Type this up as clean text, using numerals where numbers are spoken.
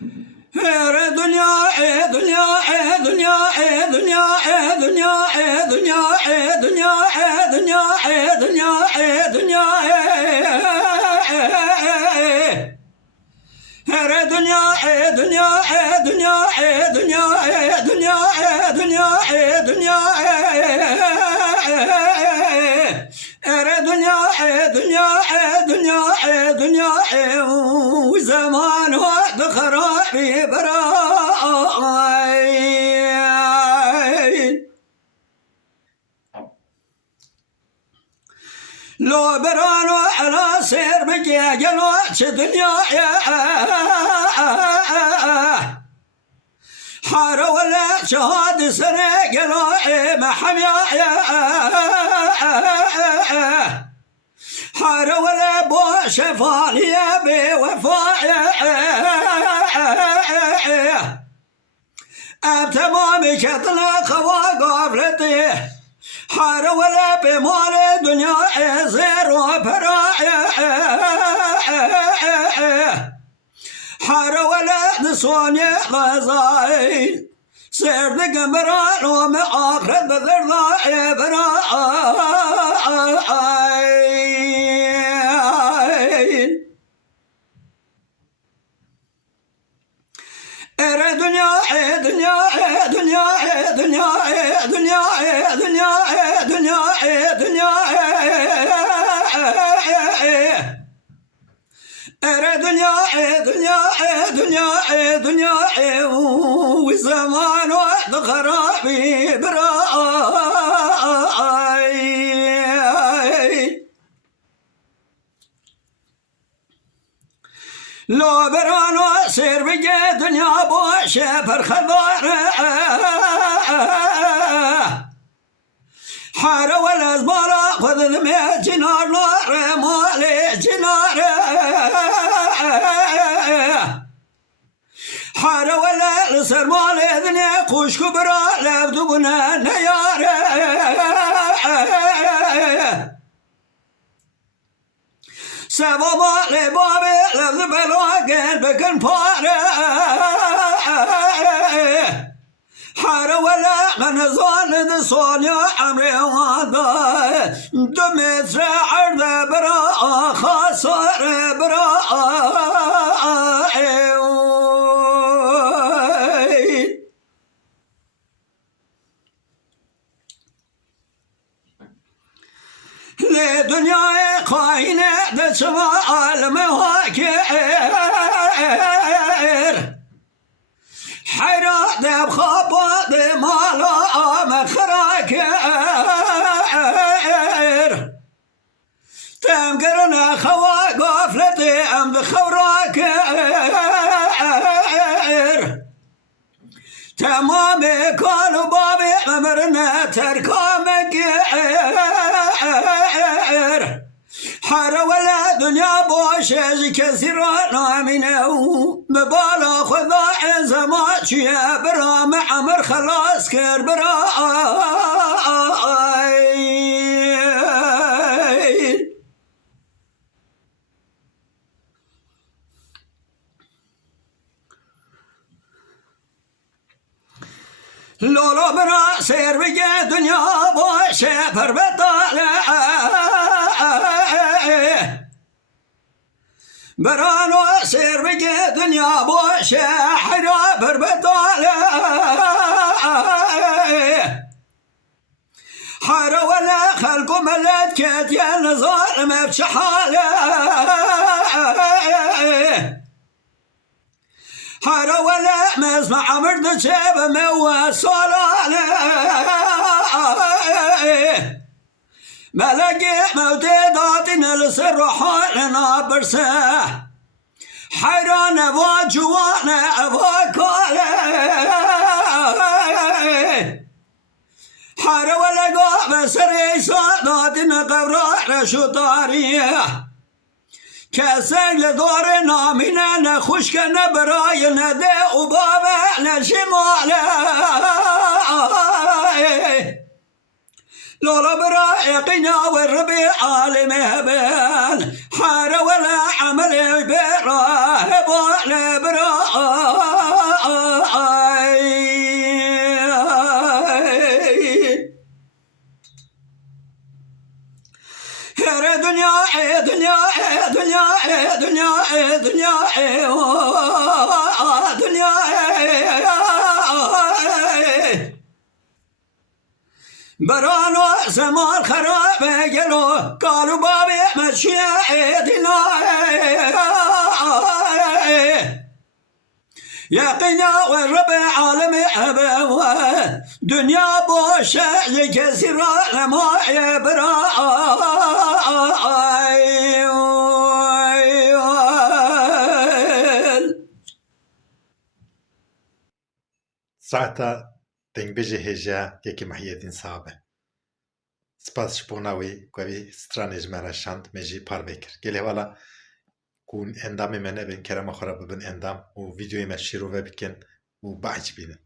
دنيا دنيا دنيا دنيا دنيا دنيا دنيا دنيا دنيا دنيا هر دنيا دنيا دنيا دنيا دنيا دنيا دنيا هر دنيا دنيا دنيا دنيا وزمان وقت خرابي براي لو برانو على سير بقي قلوش دنيا حار ولا شهاد سنة قلوعي محميا حار ولا بو شفاليا بوفايا تمامي كتنا خوا قابلتي حار ولا بمال دنيا زير وبرايا حار ولا نسواني غزاين سير دقمران وما آخر بذر ضاعي برايين ارى دنيا دنيا دنيا دنيا دنيا دنيا دنيا دنيا ارى دنيا دنيا دنيا دنيا وزمان وقت خرابي براي لو برانو سير بقى دنيا بوشة برخضار حار ولا زبارة خذ ذمي جنار نار مالي جنار حار ولا لسر مالي ذني قوش كبرى لابدوبنا نيار سبا مالي بابي لابد بلواقين بكن فاري حار ولا غنزان دسونيا عمري وادا دمتر عرض براء خاصر براء لدنيا قاينة دسوا المواكير حيرات بخبط مالا مخراكير تمقرنا خوا قفلتي ام بخوراكير تمامي كالو بابي امرنا تركامكير حار ولا دنيا بوشج كثيرا منه مبالا خذا زماتش يا برا معمر خلاص كر براي لولو برا سير بقى دنيا بوشة بربطالة برانو سير بقى دنيا بوشة حرا بربطالة حارة ولا خلقو ملت كات يا نظار ما بشحالة حارة ولا ما اسمع مرد شاب موا صلالة ملقي موتي ضاطنا لسر حالنا برسه حيران ابو جوانا ابو كوله حار ولا قوم سري صاداتنا قبر شطاريه كسل دورنا مننا خشكنا براينا ده وبابنا شماله لولا برايقنا والربيع عالم هبان حار ولا عمل براه ولا براه دنيا دنيا برانو زمان خراب گلو قالوا بابي مشي دينا يقينا والرب عالم أبوه دنيا بوشة يكسر ما يبرا ساعتا دنبجي هجا يكي محي الدين صعبة سپاس شپوناوي قوي سترانج مرا شاند مجي پار بكر گله والا كون اندام من ابن كرم خراب بن اندام و فيديو ما شيرو بكن و بعج بينن